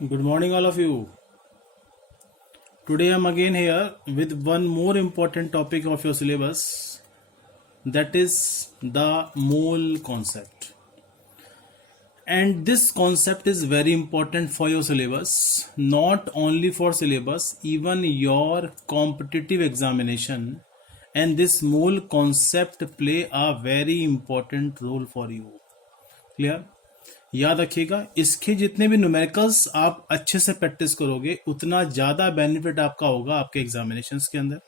Good morning, all of you. Today I'm again here with one more important topic of your syllabus, that is the mole concept. And this concept is very important for your syllabus, not only for syllabus, even your competitive examination. And this mole concept play a very important role for you. Clear? याद रखिएगा, इसके जितने भी numericals आप अच्छे से practice करोगे उतना ज़्यादा बेनिफिट आपका होगा आपके एग्जामिनेशंस के अंदर.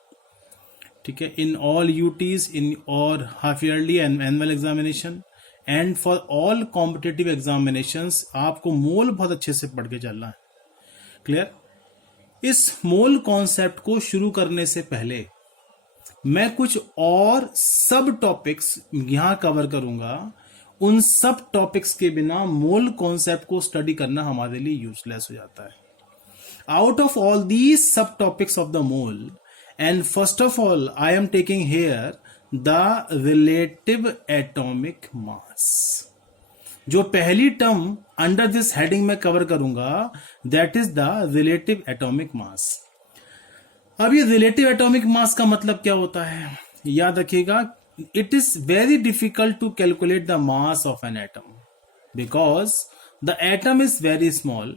ठीक है, इन ऑल यूटीज, इन और half yearly and annual examination and for all competitive examinations आपको मोल बहुत अच्छे से पढ़ के चलना है. क्लियर? इस मोल कॉन्सेप्ट को शुरू करने से पहले मैं कुछ और सब टॉपिक्स यहां कवर करूंगा. उन सब टॉपिक्स के बिना मोल कॉन्सेप्ट को स्टडी करना हमारे लिए यूजलेस हो जाता है. आउट ऑफ ऑल दीज सब topics of the mole, and first of all I am taking here the relative atomic mass. जो पहली टर्म अंडर दिस हेडिंग में कवर करूंगा that is the relative atomic mass. अब ये relative atomic मास का मतलब क्या होता है? याद रखिएगा, it is very difficult to calculate the mass of an atom because the atom is very small.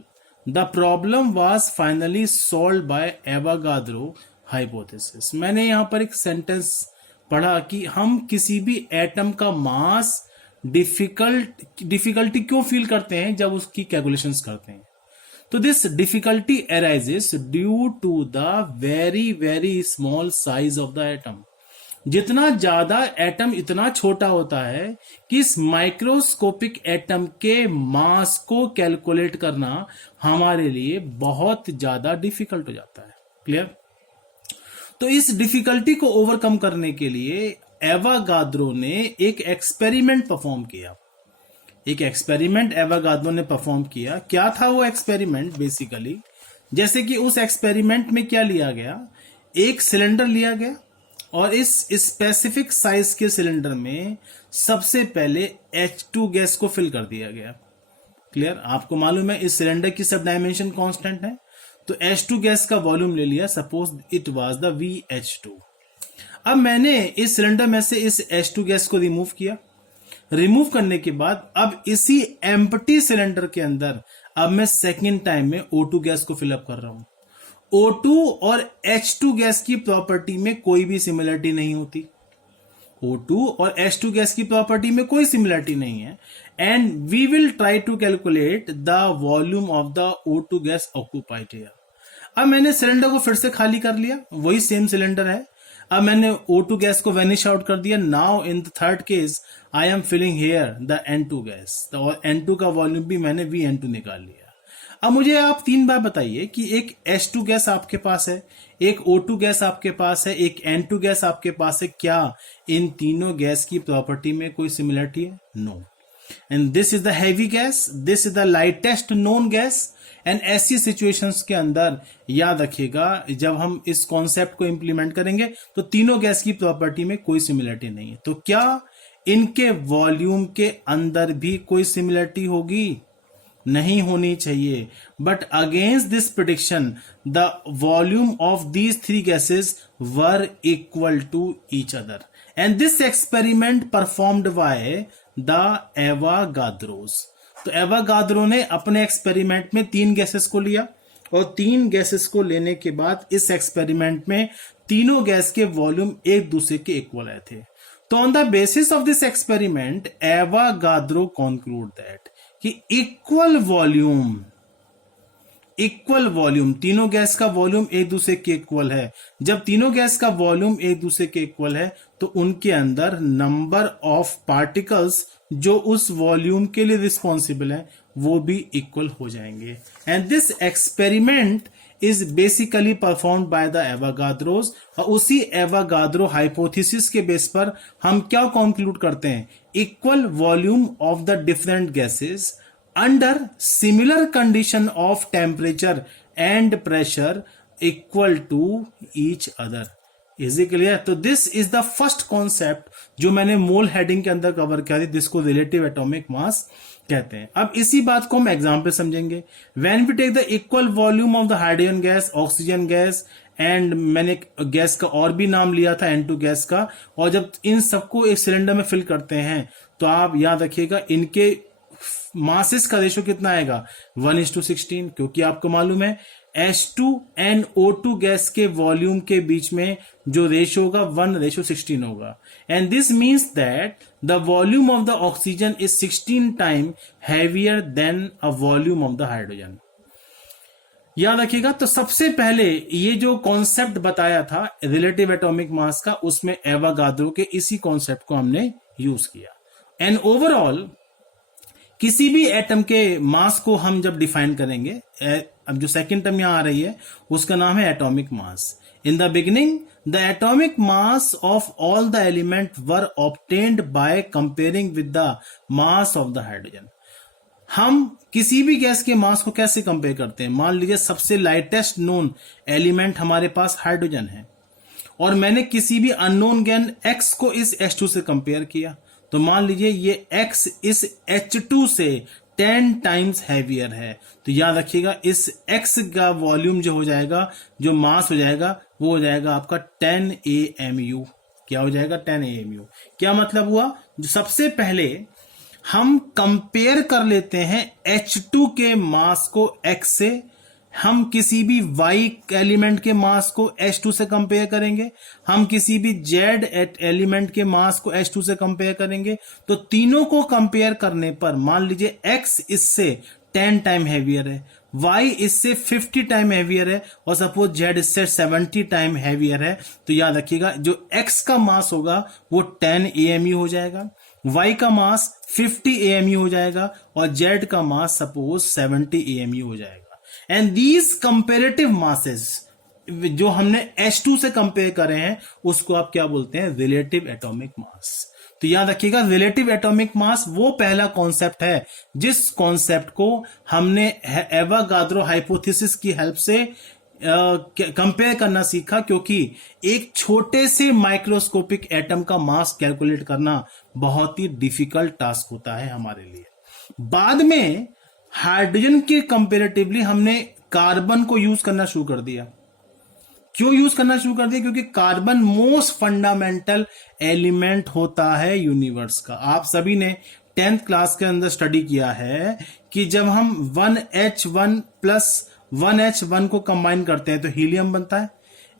The problem was finally solved by Avogadro hypothesis. मैंने यहां पर एक सेंटेंस पढ़ा कि हम किसी भी एटम का मास डिफिकल्टी क्यों फील करते हैं जब उसकी कैलकुलेशंस करते हैं. तो this difficulty arises due to the very very small size of the atom. जितना ज्यादा एटम इतना छोटा होता है कि इस माइक्रोस्कोपिक एटम के मास को कैलकुलेट करना हमारे लिए बहुत ज्यादा डिफिकल्ट हो जाता है. क्लियर? तो इस डिफिकल्टी को ओवरकम करने के लिए एवागाद्रो ने एक एक्सपेरिमेंट परफॉर्म किया. एक एक्सपेरिमेंट एवागाद्रो ने परफॉर्म किया. क्या था वो एक्सपेरिमेंट? बेसिकली जैसे कि उस एक्सपेरिमेंट में क्या लिया गया, एक सिलेंडर लिया गया और इस स्पेसिफिक साइज के सिलेंडर में सबसे पहले H2 गैस को फिल कर दिया गया. क्लियर? आपको मालूम है इस सिलेंडर की सब डायमेंशन कांस्टेंट है. तो H2 गैस का वॉल्यूम ले लिया, suppose it was the VH2. अब मैंने इस सिलेंडर में से इस H2 गैस को रिमूव किया. रिमूव करने के बाद अब इसी एम्प्टी सिलेंडर के अंदर अब मैं सेकेंड टाइम में O2 गैस को फिलअप कर रहा हूं. O2 और H2 गैस की प्रॉपर्टी में कोई भी सिमिलरिटी नहीं होती. O2 और H2 गैस की प्रॉपर्टी में कोई सिमिलरिटी नहीं है. And we will try to calculate the volume of the O2 gas occupied here. अब मैंने सिलेंडर को फिर से खाली कर लिया, वही सेम सिलेंडर है. अब मैंने O2 गैस को वेनिश आउट कर दिया. Now in the third case I am filling here the N2 gas, और N2 का वॉल्यूम भी मैंने VN2 निकाल लिया. अब मुझे आप तीन बार बताइए कि एक H2 गैस आपके पास है, एक O2 गैस आपके पास है, एक N2 गैस आपके पास है. क्या इन तीनों गैस की प्रॉपर्टी में कोई सिमिलरिटी है? No. And this is the heavy gas, this is the lightest known gas. And ऐसी सिचुएशंस के अंदर याद रखिएगा, जब हम इस कॉन्सेप्ट को इंप्लीमेंट करेंगे तो तीनों गैस की प्रॉपर्टी में कोई सिमिलरिटी नहीं है. तो क्या इनके वॉल्यूम के अंदर भी कोई सिमिलरिटी होगी? नहीं होनी चाहिए. But against this prediction the volume of these three gases were equal to each other. And this experiment performed by the Avogadro's. तो एवागाद्रो ने अपने एक्सपेरिमेंट में तीन गैसेस को लिया और तीन गैसेस को लेने के बाद इस एक्सपेरिमेंट में तीनों गैस के वॉल्यूम एक दूसरे के इक्वल आए थे. तो on the basis of this experiment Avogadro conclude that कि इक्वल वॉल्यूम तीनों गैस का वॉल्यूम एक दूसरे के इक्वल है. जब तीनों गैस का वॉल्यूम एक दूसरे के इक्वल है तो उनके अंदर नंबर ऑफ पार्टिकल्स जो उस वॉल्यूम के लिए रिस्पॉन्सिबल है वो भी इक्वल हो जाएंगे. And this experiment is basically performed by the Avogadro's. और उसी एवागाद्रो हाइपोथेसिस के बेस पर हम क्या कंक्लूड करते हैं? Equal volume of the different gases under similar condition of temperature and pressure equal to each other. Is it clear? तो this is the first concept जो मैंने मोल हेडिंग के अंदर कवर किया थी, जिसको रिलेटिव एटॉमिक मास कहते हैं। अब इसी बात को हम एग्जाम्पल समझेंगे। When we take the equal volume of the hydrogen gas, oxygen gas and मैंने गैस का और भी नाम लिया था N2 गैस का, और जब इन सबको एक सिलेंडर में फिल करते हैं तो आप याद रखिएगा इनके मासेस का रेशो कितना आएगा, 1:16, क्योंकि आपको मालूम है H2NO2 गैस के वॉल्यूम के बीच में जो रेशो होगा 1:16 होगा। And this means that the volume of the oxygen is 16 time heavier than a volume of the hydrogen. याद रखिएगा। तो सबसे पहले ये जो कॉन्सेप्ट बताया था रिलेटिव एटॉमिक मास का, उसमें एवोगाद्रो के इसी कॉन्सेप्ट को हमने यूज किया। एंड ओवरऑल किसी भी एटम के मास को हम जब डिफाइन करेंगे, अब जो सेकंड टर्म यहां आ रही है उसका नाम है atomic mass. In the beginning the atomic mass of all the element were obtained by comparing with the mass of the hydrogen. हम किसी भी गैस के मास को कैसे कंपेयर करते हैं? मान लीजिए सबसे लाइटेस्ट नोन एलिमेंट हमारे पास हाइड्रोजन है, और मैंने किसी भी अननोन गैस X को इस H2 से कंपेयर किया, तो मान लीजिए ये X इस H2 से 10 टाइम्स हैवियर है। तो याद रखिएगा इस X का वॉल्यूम जो हो जाएगा, जो मास हो जाएगा, वो हो जाएगा आपका 10 AMU। क्या हो जाएगा? 10 AMU। क्या मतलब हुआ? जो सबसे पहले हम कंपेयर कर लेते हैं H2 के मास को X से, हम किसी भी Y एलिमेंट के मास को H2 से कंपेयर करेंगे, हम किसी भी Z एलिमेंट के मास को H2 से कंपेयर करेंगे। तो तीनों को कंपेयर करने पर मान लीजिए X इससे 10 टाइम हैवियर है, Y इससे 50 टाइम हैवियर है, और सपोज Z इससे 70 टाइम हैवियर है। तो याद रखिएगा जो X का मास होगा वो 10 AMU हो जाएगा, Y का मास 50 AMU हो जाएगा, और Z का मास सपोज 70 AMU हो जाएगा। एंड दीज कंपेरेटिव मासेस जो हमने H2 से कंपेयर करे हैं उसको आप क्या बोलते हैं? रिलेटिव एटॉमिक मास। तो याद रखिएगा रिलेटिव एटॉमिक मास वो पहला कॉन्सेप्ट है जिस कॉन्सेप्ट को हमने एवोगाद्रो हाइपोथेसिस की हेल्प से कंपेयर करना सीखा, क्योंकि एक छोटे से माइक्रोस्कोपिक एटम का मास कैलकुलेट करना बहुत ही डिफिकल्ट टास्क होता है हमारे लिए। बाद में हाइड्रोजन के कंपेरेटिवली हमने कार्बन को यूज करना शुरू कर दिया। क्यों यूज करना शुरू कर दिया? क्योंकि कार्बन मोस्ट फंडामेंटल एलिमेंट होता है यूनिवर्स का। आप सभी ने 10th क्लास के अंदर स्टडी किया है कि जब हम 1H1 प्लस 1H1 को कंबाइन करते हैं तो हीलियम बनता है,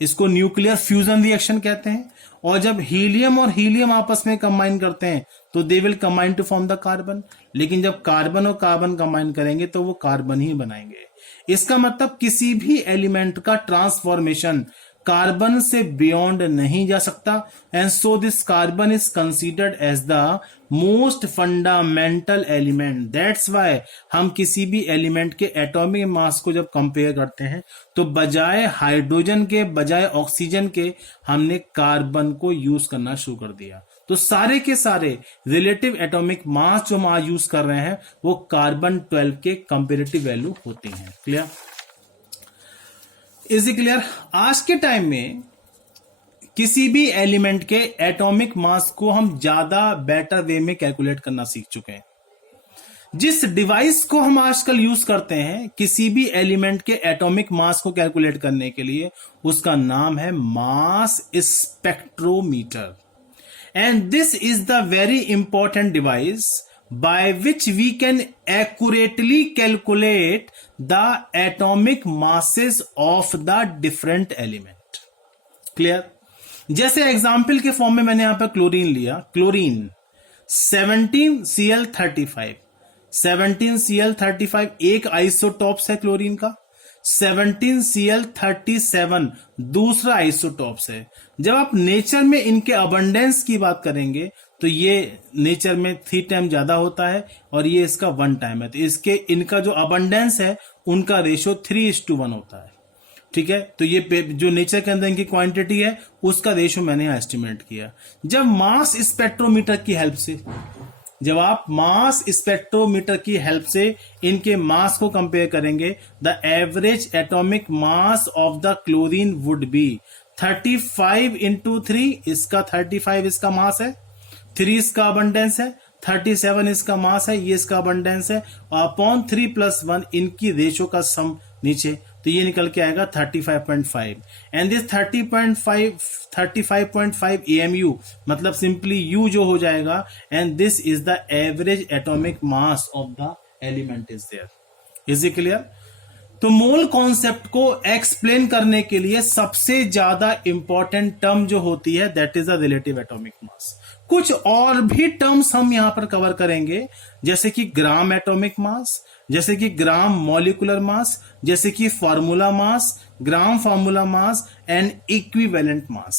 इसको न्यूक्लियर फ्यूजन रिएक्शन कहते हैं। और जब हीलियम और हीलियम आपस में कंबाइन करते हैं तो they will combine to form the carbon. लेकिन जब कार्बन और कार्बन कंबाइन करेंगे तो वो कार्बन ही बनाएंगे। इसका मतलब किसी भी एलिमेंट का ट्रांसफॉर्मेशन कार्बन से बियॉन्ड नहीं जा सकता, and so this carbon is considered as the most fundamental element. That's why हम किसी भी एलिमेंट के एटॉमिक मास को जब कंपेयर करते हैं तो बजाय हाइड्रोजन के, बजाय ऑक्सीजन के, हमने कार्बन को यूज करना शुरू कर दिया। तो सारे के सारे रिलेटिव एटॉमिक मास जो हम आज यूज कर रहे हैं वो कार्बन 12 के कंपेरेटिव वैल्यू होते हैं। क्लियर? Is it clear? आज के टाइम में किसी भी एलिमेंट के एटॉमिक मास को हम ज्यादा बेटर वे में कैलकुलेट करना सीख चुके हैं। जिस डिवाइस को हम आजकल यूज करते हैं किसी भी एलिमेंट के एटॉमिक मास को कैलकुलेट करने के लिए, उसका नाम है मास spectrometer. And this is the very important device by which we can accurately calculate the atomic masses of the different element. Clear? जैसे एग्जाम्पल के फॉर्म में मैंने यहां पर क्लोरीन लिया। क्लोरीन 17Cl35, 17Cl35 एक आइसोटॉप्स है क्लोरीन का, 17Cl37 दूसरा आइसोटॉप्स है। जब आप नेचर में इनके अबंडेंस की बात करेंगे तो ये नेचर में 3 टाइम ज्यादा होता है और ये इसका 1 टाइम है। तो इसके इनका जो अबंडेंस है उनका रेशो 3:1 होता है। ठीक है, तो ये जो नेचर के अंदर इनकी क्वांटिटी है उसका रेशो मैंने यहां एस्टिमेट किया। जब मास स्पेक्ट्रोमीटर की हेल्प से, जब आप मास स्पेक्ट्रोमीटर की हेल्प से इनके मास को कंपेयर करेंगे, the average atomic mass of the chlorine would be 35 into 3, इसका 35 इसका मास है, 3 इसका अबंडेंस है, 37 इसका मास है, ये इसका अबंडेंस है, अपॉन 3 प्लस 1 इनकी रेशो का सम नीचे, तो ये निकल के आएगा 35.5 एंड दिस 35.5 AMU, मतलब सिंपली U जो हो जाएगा, and this is the average atomic mass of the element is there. Is it clear? तो मोल कॉन्सेप्ट को एक्सप्लेन करने के लिए सबसे ज्यादा इंपॉर्टेंट टर्म जो होती है that is the relative atomic मास। कुछ और भी टर्म्स हम यहां पर कवर करेंगे, जैसे कि ग्राम एटॉमिक मास, जैसे कि ग्राम मॉलिक्यूलर मास, जैसे कि formula mass, gram formula mass and equivalent mass.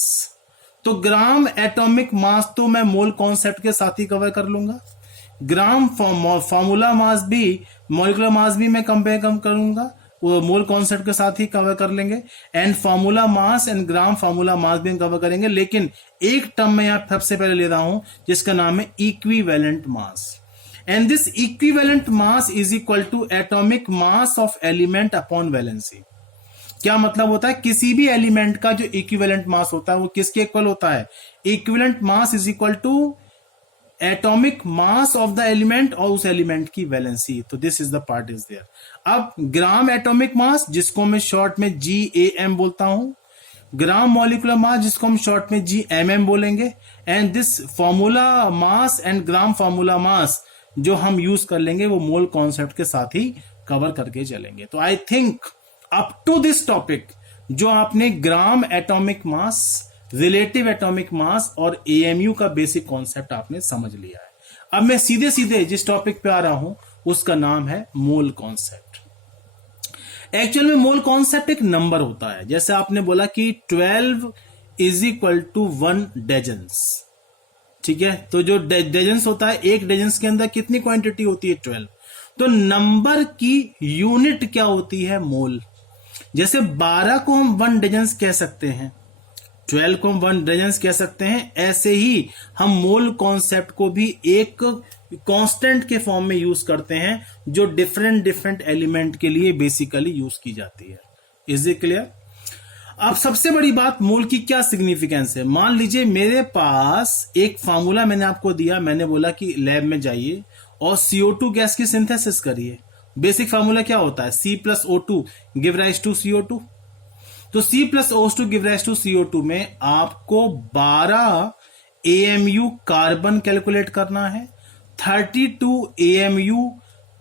तो ग्राम एटॉमिक मास तो मैं मोल कॉन्सेप्ट के साथ ही कवर कर लूंगा, ग्राम फार्मूला मास भी, मॉलिक्यूलर मास भी मैं कंपेयर करूंगा, वो मोल कॉन्सेप्ट के साथ ही कवर कर लेंगे, and formula mass and gram formula mass भी हम कवर करेंगे। लेकिन एक टर्म मैं यहां सबसे पहले ले रहा हूं जिसका नाम है equivalent mass, and this equivalent mass is equal to atomic mass of element upon valency. क्या मतलब होता है? किसी भी एलिमेंट का जो इक्विवेलेंट मास होता है वो किसके इक्वल होता है? Equivalent mass is equal to atomic mass of the element और उस एलिमेंट की वैलेंसी। तो this is the part is there. अब ग्राम एटॉमिक मास जिसको मैं शॉर्ट में GAM बोलता हूं, ग्राम मॉलिक्यूलर मास जिसको हम शॉर्ट में GMM बोलेंगे, and this formula mass and gram formula mass जो हम यूज कर लेंगे वो मोल कॉन्सेप्ट के साथ ही कवर करके चलेंगे। तो I think up to this topic जो आपने gram atomic mass, relative atomic mass और AMU का बेसिक कॉन्सेप्ट आपने समझ लिया है। अब मैं सीधे सीधे जिस टॉपिक पे आ रहा हूं उसका नाम है मोल कॉन्सेप्ट। एक्चुअल में मोल कॉन्सेप्ट एक नंबर होता है, जैसे आपने बोला कि 12 इज इक्वल टू 1 डजन्स, ठीक है? तो जो डजन्स होता है, एक डजन्स के अंदर कितनी क्वांटिटी होती है? 12। तो नंबर की यूनिट क्या होती है? मोल। जैसे 12 को हम 1 डजन्स कह सकते हैं, 12 को हम 1 डजन्स कह सकते हैं, ऐसे ही हम मोल कॉन्सेप्ट को भी एक कांस्टेंट के फॉर्म में यूज करते हैं जो डिफरेंट एलिमेंट के लिए बेसिकली यूज की जाती है। Is it clear? अब सबसे बड़ी बात, मोल की क्या सिग्निफिकेंस है? मान लीजिए मेरे पास एक फार्मूला मैंने आपको दिया, मैंने बोला कि लैब में जाइए और CO2 गैस की सिंथेसिस करिए। बेसिक फार्मूला क्या होता है? C plus O2 give rise to CO2। तो C plus O2 give rise to CO2 में आपको 12 AMU कार्बन कैलकुलेट करना है, 32 AMU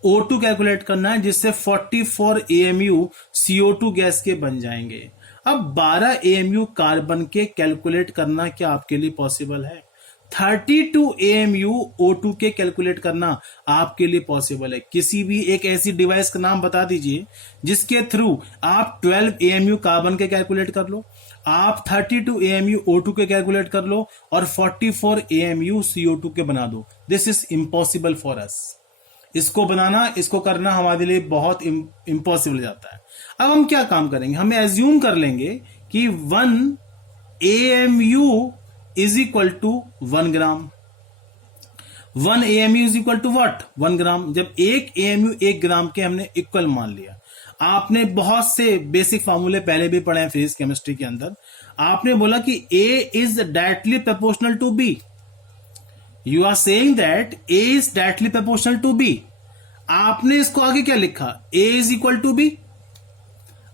O2 कैलकुलेट करना है, जिससे 44 AMU CO2 गैस के बन जाएंगे। अब 12 AMU कार्बन के कैलकुलेट करना क्या आपके लिए पॉसिबल है? 32 AMU O2 के कैलकुलेट करना आपके लिए पॉसिबल है? किसी भी एक ऐसी डिवाइस का नाम बता दीजिए जिसके थ्रू आप 12 AMU कार्बन के कैलकुलेट कर लो, आप 32 AMU O2 के कैलकुलेट कर लो और 44 AMU CO2 के बना दो। This is impossible for us. इसको बनाना, इसको करना हमारे लिए बहुत इम्पॉसिबल जाता है। अब हम क्या काम करेंगे? हम एज्यूम कर लेंगे कि 1 AMU is equal to 1 gram. 1 AMU is equal to what? 1 gram. जब एक AMU 1 ग्राम के हमने इक्वल मान लिया, आपने बहुत से बेसिक फार्मूले पहले भी पढ़े हैं फिजिक्स केमिस्ट्री के अंदर, आपने बोला कि A is directly proportional to B। You are saying that A is directly proportional to B। आपने इसको आगे क्या लिखा? A is equal to B।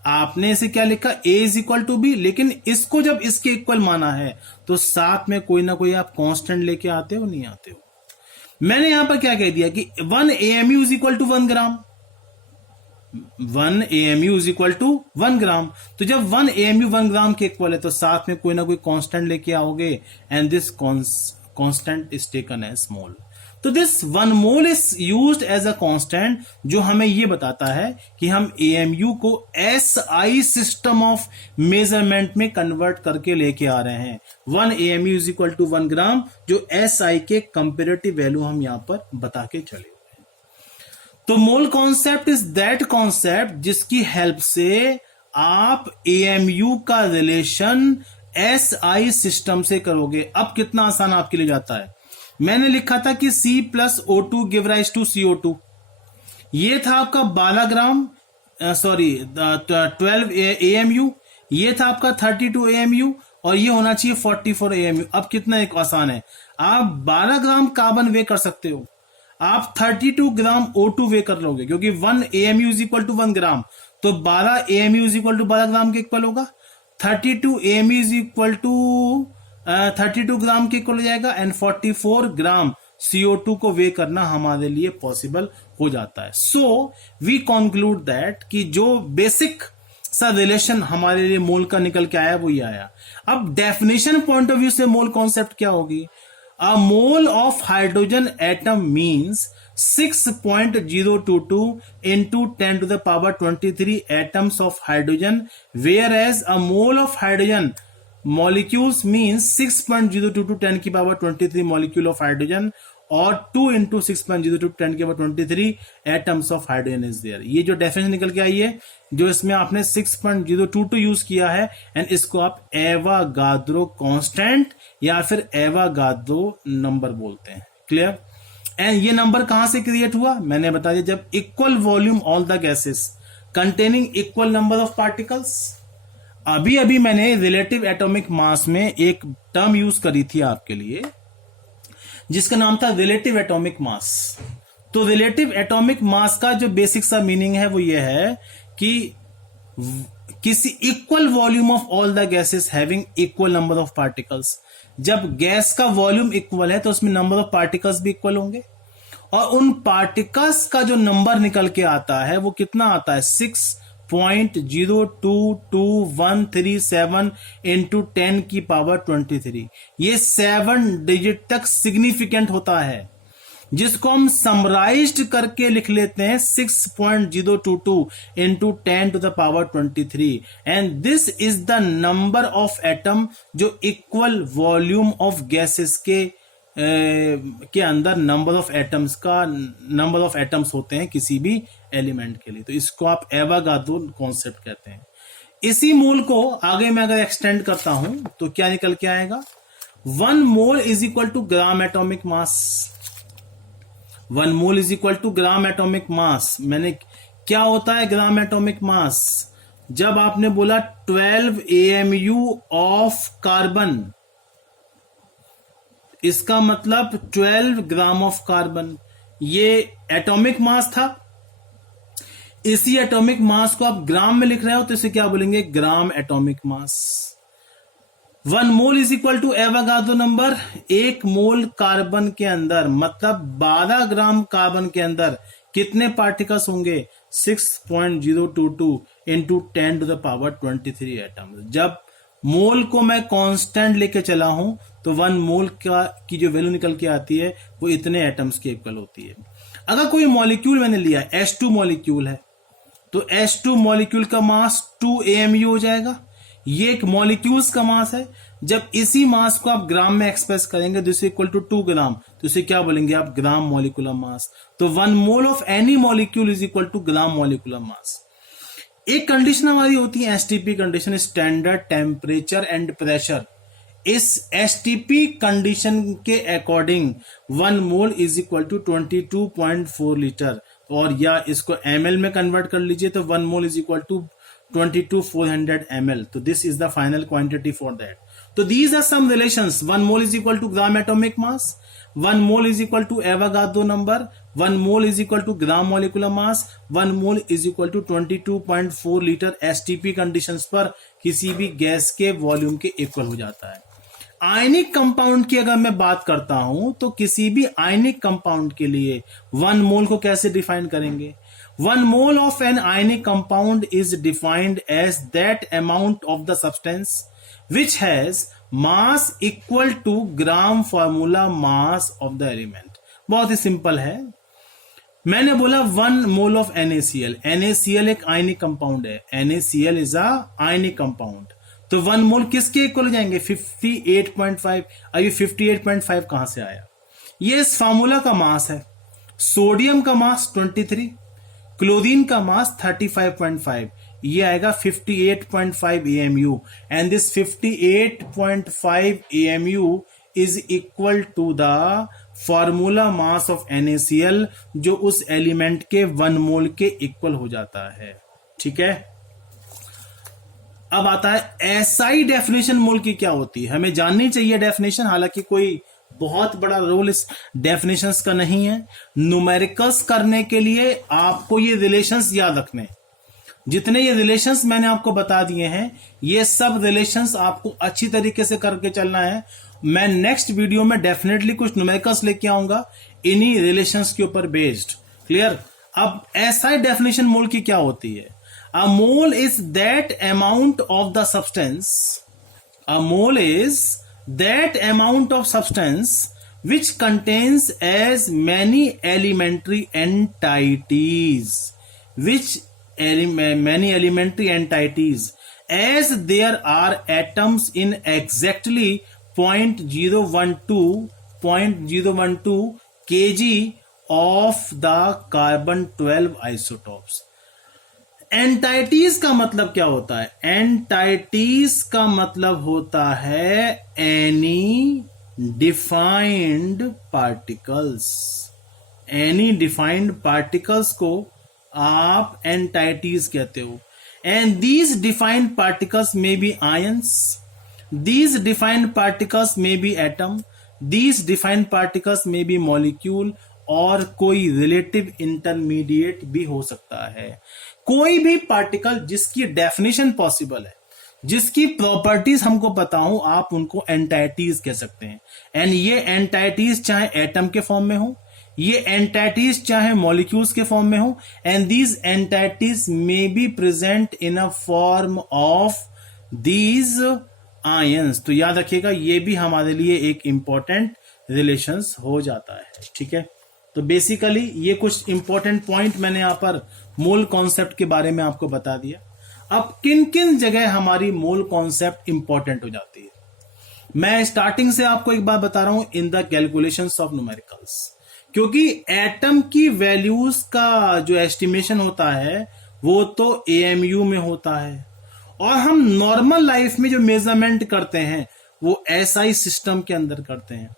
आपने इसे क्या लिखा? A is equal to B। लेकिन इसको जब इसके इक्वल माना है तो साथ में कोई ना कोई आप कांस्टेंट लेके आते हो, नहीं आते हो? मैंने यहां पर क्या कह दिया कि 1 AMU is equal to 1 gram. 1 AMU is equal to 1 gram. तो जब 1 AMU 1 ग्राम के इक्वल है तो साथ में कोई ना कोई कांस्टेंट लेके आओगे, and this constant is taken as mole. तो this 1 mole is used as a constant, जो हमें यह बताता है कि हम AMU को SI सिस्टम ऑफ मेजरमेंट में कन्वर्ट करके लेके आ रहे हैं। 1 AMU इज इक्वल टू 1 ग्राम, जो SI के कंपेरेटिव वैल्यू हम यहां पर बता के चले हुए हैं। तो mole concept is that concept जिसकी हेल्प से आप AMU का रिलेशन SI सिस्टम से करोगे। अब कितना आसान आपके लिए जाता है। मैंने लिखा था कि C plus O2 give rise to CO2। ये था आपका 12 ग्राम, 12 AMU। ये था आपका 32 AMU और ये होना चाहिए 44 AMU। अब कितना एक आसान है, आप 12 ग्राम कार्बन वे कर सकते हो, आप 32 ग्राम O2 वे कर लोगे, क्योंकि 1 AMU is equal to 1 gram, तो 12 AMU इज इक्वल टू 12 ग्राम के इक्वल होगा। 32 AMU इज इक्वल टू 32 ग्राम के इक्वल हो जाएगा, एंड 44 ग्राम CO2 को वे करना हमारे लिए पॉसिबल हो जाता है। सो वी कंक्लूड दैट कि जो बेसिक सा रिलेशन हमारे लिए मोल का निकल के आया वो ये आया। अब डेफिनेशन पॉइंट ऑफ व्यू से मोल कॉन्सेप्ट क्या होगी? A mole of hydrogen atom means 6.022 into 10 to the power 23 atoms of hydrogen, whereas a mole of hydrogen molecules means 6.022 10 की power 23 molecule of hydrogen, और 2 into 6.022 10 की power 23 atoms of hydrogen is there। ये जो definition निकल के आई है, जो इसमें आपने 6.022 यूज किया है, एंड इसको आप एवागाद्रो कांस्टेंट या फिर एवागाद्रो नंबर बोलते हैं। क्लियर? एंड ये नंबर कहां से क्रिएट हुआ? मैंने बता दिया, जब equal volume all the gases containing equal number of particles. अभी अभी मैंने रिलेटिव एटॉमिक मास में एक टर्म यूज करी थी आपके लिए, जिसका नाम था रिलेटिव एटॉमिक मास। तो रिलेटिव एटॉमिक मास का जो बेसिक सा मीनिंग है वो ये है कि किसी equal volume of all the gases having equal number of particles. जब गैस का वॉल्यूम इक्वल है तो उसमें नंबर ऑफ पार्टिकल्स भी इक्वल होंगे, और उन पार्टिकल्स का जो नंबर निकल के आता है वो कितना आता है? 6.022137 इंटू 10 की पावर 23। ये 7 डिजिट तक सिग्निफिकेंट होता है, जिसको हम समराइज्ड करके लिख लेते हैं 6.022 into 10 to the power 23, and this is the number of atom जो इक्वल वॉल्यूम ऑफ गैसेस के अंदर नंबर ऑफ एटम्स होते हैं किसी भी एलिमेंट के लिए। तो इसको आप एवागाद्रो कॉन्सेप्ट कहते हैं। इसी मोल को आगे मैं अगर एक्सटेंड करता हूं तो क्या निकल के आएगा? 1 mole is equal to gram atomic mass. 1 mole is equal to gram atomic mass. मैंने क्या होता है ग्राम एटॉमिक मास? जब आपने बोला 12 AMU ऑफ कार्बन, इसका मतलब 12 ग्राम ऑफ कार्बन, ये एटॉमिक मास था। इसी एटॉमिक मास को आप ग्राम में लिख रहे हो तो इसे क्या बोलेंगे? Gram atomic mass. 1 mole is equal to Avogadro number. 1 mole carbon के अंदर, मतलब 12 ग्राम कार्बन के अंदर कितने पार्टिकल्स होंगे? 6.022 into 10 to the power 23 atom. जब मोल को मैं कांस्टेंट लेके चला हूं तो 1 मोल की जो वैल्यू निकल के आती है वो इतने एटम्स के इक्वल होती है। अगर कोई मॉलिक्यूल मैंने लिया, H2 मॉलिक्यूल है, तो H2 मॉलिक्यूल का मास 2 AMU हो जाएगा। ये एक मॉलिक्यूल्स का मास है। जब इसी मास को आप ग्राम में एक्सप्रेस करेंगे तो इसे इक्वल टू 2 ग्राम, तो इसे क्या बोलेंगे आप? Gram molecular mass. तो 1 mole of any molecule is equal to gram molecular mass. एक कंडीशन हमारी होती है STP condition, standard temperature and pressure. इस STP कंडीशन के according 1 mole is equal to 22.4 litre, और या इसको ml में कन्वर्ट कर लीजिए तो 1 mole is equal to 22,400 ml। तो this is the final quantity for that. तो these are some relations. 1 mole is equal to gram atomic mass, 1 mole is equal to Avogadro number, 1 mole is equal to gram molecular mass, 1 mole is equal to 22.4 litre STP conditions पर किसी भी gas के volume के equal हो जाता है। Ionic compound की अगर मैं बात करता हूं तो किसी भी आयनिक कंपाउंड के लिए 1 मोल को कैसे डिफाइन करेंगे? 1 mole of an ionic compound is defined as that amount of the substance which has mass equal to gram formula mass of the element। बहुत ही सिंपल है। मैंने बोला 1 mole of NaCl। NaCl एक आयनिक कंपाउंड है। NaCl is a ionic compound. तो 1 मोल किसके equal हो जाएंगे? 58.5। अभी 58.5 कहां से आया? ये इस फार्मूला का मास है। सोडियम का मास 23, क्लोरीन का मास 35.5, ये आएगा 58.5 AMU, and this 58.5 AMU is equal to the formula mass of NaCl, जो उस एलिमेंट के 1 मोल के इक्वल हो जाता है। ठीक है, अब आता है एसआई डेफिनेशन मोल की क्या होती है, हमें जाननी चाहिए डेफिनेशन, हालांकि कोई बहुत बड़ा रोल इस डेफिनेशंस का नहीं है। न्यूमेरिकल्स करने के लिए आपको ये रिलेशंस याद रखने, जितने ये रिलेशंस मैंने आपको बता दिए हैं, ये सब रिलेशंस आपको अच्छी तरीके से करके चलना है। मैं नेक्स्ट वीडियो में डेफिनेटली कुछ न्यूमेरिकल्स लेके आऊंगा इन्हीं रिलेशंस के ऊपर बेस्ड। क्लियर। अब एसआई डेफिनेशन मोल की क्या होती है? A mole is that amount of the substance, a mole is that amount of substance which contains as many elementary entities, many elementary entities as there are atoms in exactly 0.012 kg of the carbon 12 isotopes। Entities का मतलब क्या होता है? Entities का मतलब होता है any defined particles. Any defined particles को आप एंटाइटीज कहते हो। And these defined particles may be ions, these defined particles may be atom, these defined particles may be molecule, और कोई रिलेटिव इंटरमीडिएट भी हो सकता है। कोई भी पार्टिकल जिसकी डेफिनेशन पॉसिबल है, जिसकी प्रॉपर्टीज हमको पता हो, आप उनको एंटाइटीज कह सकते हैं। एंड ये एंटाइटीज चाहे एटम के फॉर्म में हो, ये एंटाइटीज चाहे मॉलिक्यूल्स के फॉर्म में हो, and these entities may be present in a form of these ions. तो याद रखिएगा, ये भी हमारे लिए एक इंपॉर्टेंट रिलेशंस हो जाता है। ठीक है, तो बेसिकली ये कुछ इंपॉर्टेंट पॉइंट मैंने यहां पर मोल कॉन्सेप्ट के बारे में आपको बता दिया। अब किन किन जगह हमारी मोल कॉन्सेप्ट इंपॉर्टेंट हो जाती है, मैं स्टार्टिंग से आपको एक बात बता रहा हूं, इन द कैलकुलेशंस ऑफ न्यूमेरिकल्स। क्योंकि एटम की वैल्यूज का जो एस्टिमेशन होता है वो तो एएमयू में होता है, और हम नॉर्मल लाइफ में जो मेजरमेंट करते हैं वो एसआई सिस्टम के अंदर करते हैं।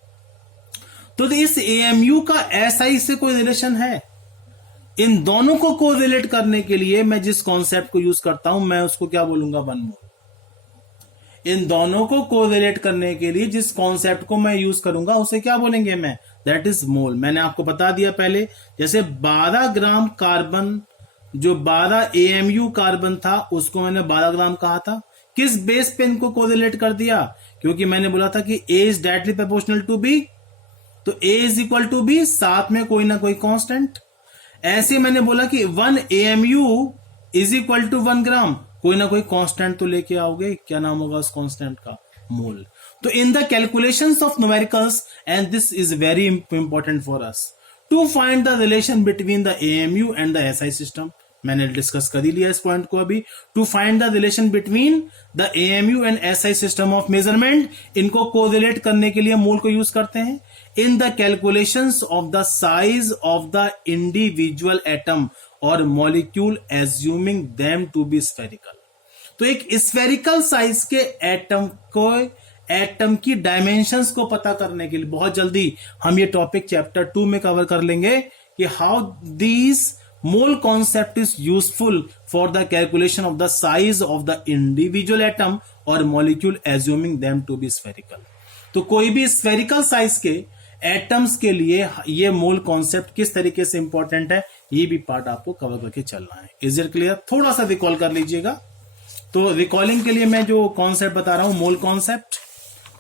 तो इस एएमयू का एसआई से कोई रिलेशन है? इन दोनों को कोरिलेट करने के लिए मैं जिस कॉन्सेप्ट को यूज करता हूं, मैं उसको क्या बोलूंगा? One mole. इन दोनों को कोरिलेट करने के लिए जिस कॉन्सेप्ट को मैं यूज करूंगा उसे क्या बोलेंगे? मैं दैट इज मोल। मैंने आपको बता दिया पहले, जैसे 12 ग्राम कार्बन, जो 12 एएमयू कार्बन था उसको मैंने 12 ग्राम कहा था। किस बेस पे इनको कोरिलेट कर दिया? क्योंकि मैंने बोला था कि A is directly proportional to B, तो A is equal to B, साथ में कोई ना कोई कांस्टेंट। ऐसे मैंने बोला कि 1 एएमयू इज इक्वल टू 1 ग्राम, कोई ना कोई कांस्टेंट तो लेके आओगे, क्या नाम होगा उस कांस्टेंट का? मोल। तो in the calculations of numericals, and this is very important for us to find the relation between the AMU and the SI system. मैंने डिस्कस कर ही लिया इस पॉइंट को अभी। To find the relation between the AMU and SI system of measurement, इनको correlate करने के लिए मोल को यूज करते हैं। In the calculations of the size of the individual atom और molecule assuming them to be spherical. तो एक स्फेरिकल साइज के एटम को, एटम की डायमेंशंस को पता करने के लिए बहुत जल्दी हम ये टॉपिक चैप्टर 2 में कवर कर लेंगे कि how these mole concept is useful for the calculation of the size of the individual atom और molecule assuming them to be spherical. तो कोई भी स्फेरिकल साइज के एटम्स के लिए ये मोल कॉन्सेप्ट किस तरीके से इंपॉर्टेंट है, ये भी पार्ट आपको कवर करके चलना है। Is it clear? थोड़ा सा रिकॉल कर लीजिएगा। तो रिकॉलिंग के लिए मैं जो कॉन्सेप्ट बता रहा हूं, mole concept,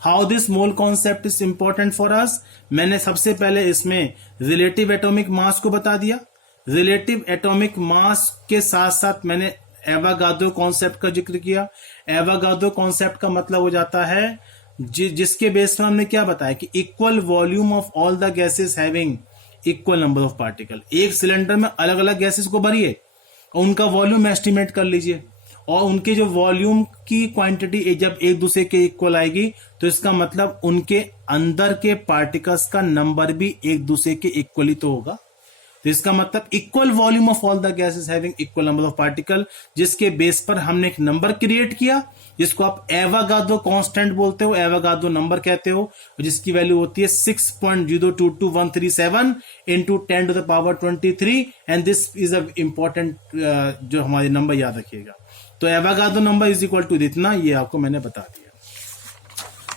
how this mole concept is important for अस। मैंने सबसे पहले इसमें रिलेटिव एटॉमिक मास को बता दिया। रिलेटिव एटॉमिक मास के साथ साथ मैंने एवोगाड्रो कॉन्सेप्ट का जिक्र किया। एवोगाड्रो कॉन्सेप्ट का मतलब हो जाता है जिसके बेस पर हमने क्या बताया कि equal volume of all the gases having equal number of particle. एक सिलेंडर में अलग अलग गैसेस को भरिए और उनका वॉल्यूम एस्टिमेट कर लीजिए, और उनके जो वॉल्यूम की क्वांटिटी जब एक दूसरे के इक्वल आएगी तो इसका मतलब उनके अंदर के पार्टिकल्स का नंबर भी एक दूसरे के इक्वली तो होगा। तो इसका मतलब equal volume of all the gases having equal number of particle, जिसके बेस पर हमने एक नंबर क्रिएट किया जिसको आप एवोगाड्रो कांस्टेंट बोलते हो, एवोगाड्रो नंबर कहते हो, जिसकी वैल्यू होती है 6.022137 into 10 to the power 23, and this is a important जो हमारे नंबर याद रखिएगा। तो Avogadro number is equal to इतना, ये आपको मैंने बता दिया।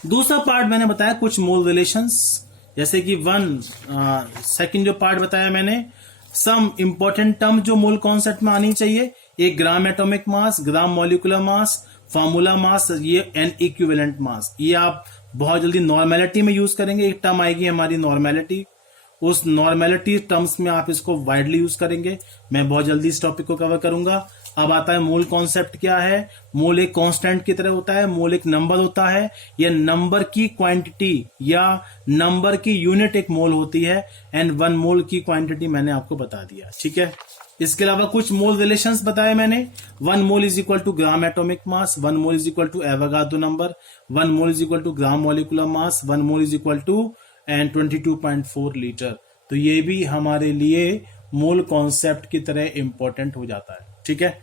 दूसरा पार्ट मैंने बताया कुछ मोल रिलेशंस, जैसे कि सेकंड जो पार्ट बताया मैंने, सम इंपॉर्टेंट टर्म जो मोल कॉन्सेप्ट में आनी चाहिए, एक ग्राम एटॉमिक मास, ग्राम मॉलिक्यूलर मास, फार्मूला मास, ये एन इक्विवेलेंट मास। ये आप बहुत जल्दी नॉर्मेलिटी में यूज करेंगे। एक टर्म आएगी हमारी नॉर्मेलिटी, उस नॉर्मेलिटी टर्म्स में आप इसको वाइडली यूज करेंगे। मैं बहुत जल्दी इस टॉपिक को कवर करूंगा। अब आता है मोल कॉन्सेप्ट क्या है। मोल एक कांस्टेंट की तरह होता है, मोल एक नंबर होता है, या नंबर की क्वांटिटी या नंबर की यूनिट एक मोल होती है, एंड 1 मोल की क्वांटिटी मैंने आपको बता दिया, ठीक है। इसके अलावा कुछ मोल रिलेशंस बताए मैंने। 1 mole is equal to gram atomic mass, 1 mole is equal to Avogadro number, 1 mole is equal to gram molecular mass, 1 mole is equal to and 22.4 litre. तो ये भी हमारे लिए मोल कॉन्सेप्ट की तरह इंपॉर्टेंट हो जाता है, ठीक है।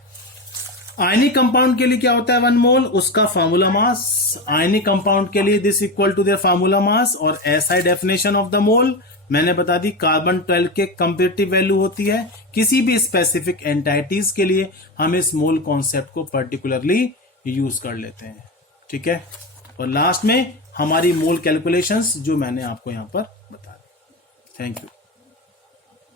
आयनिक कंपाउंड के लिए क्या होता है 1 मोल, उसका फार्मूला मास। आयनिक कंपाउंड के लिए this equal to their formula mass. और SI definition of the mole मैंने बता दी, कार्बन 12 के कंपेरेटिव वैल्यू होती है। किसी भी स्पेसिफिक एंटाइटीज के लिए हम इस मोल कॉन्सेप्ट को पर्टिकुलरली यूज कर लेते हैं, ठीक है। और लास्ट में हमारी मोल कैलकुलेशंस जो मैंने आपको यहां पर बता दी। Thank you.